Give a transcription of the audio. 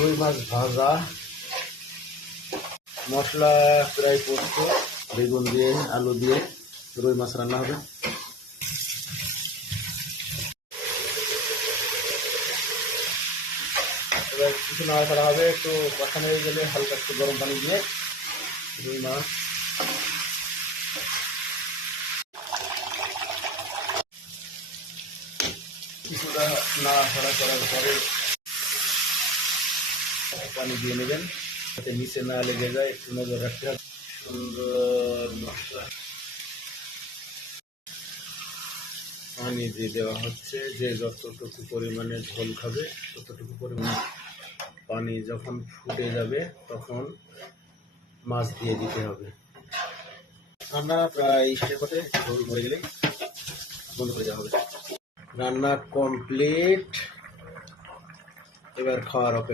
রুই মাছ ভাজা, মশলা প্রায় পোস্ত, বেগুন দিয়ে আলু দিয়ে রুই মাছ রান্না হবে। এবার কিছু নাড়াচাড়া হবে, একটু কষানো হয়ে গেলে হালকা একটু গরম পানি দিয়ে রুই মাছ কিছুটা নাড়াচাড়া করার পরে পানি দিয়ে নেবেন, যাতে নিচে না লেগে যায়, একটু নজর রাখতে হবে। সুন্দর মশলা পানি দিয়ে দেওয়া হচ্ছে, যে যতটুকু পরিমাণে ঝোল খাবে ততটুকু পরিমাণে পানি যখন ফুটে যাবে তখন মাছ দিয়ে দিতে হবে। রান্না প্রায় শেষের পথে, ঝোল মরে গেলেই বন্ধ করে দেওয়া হবে। রান্না কমপ্লিট, এবার খাওয়ার অপেক্ষা।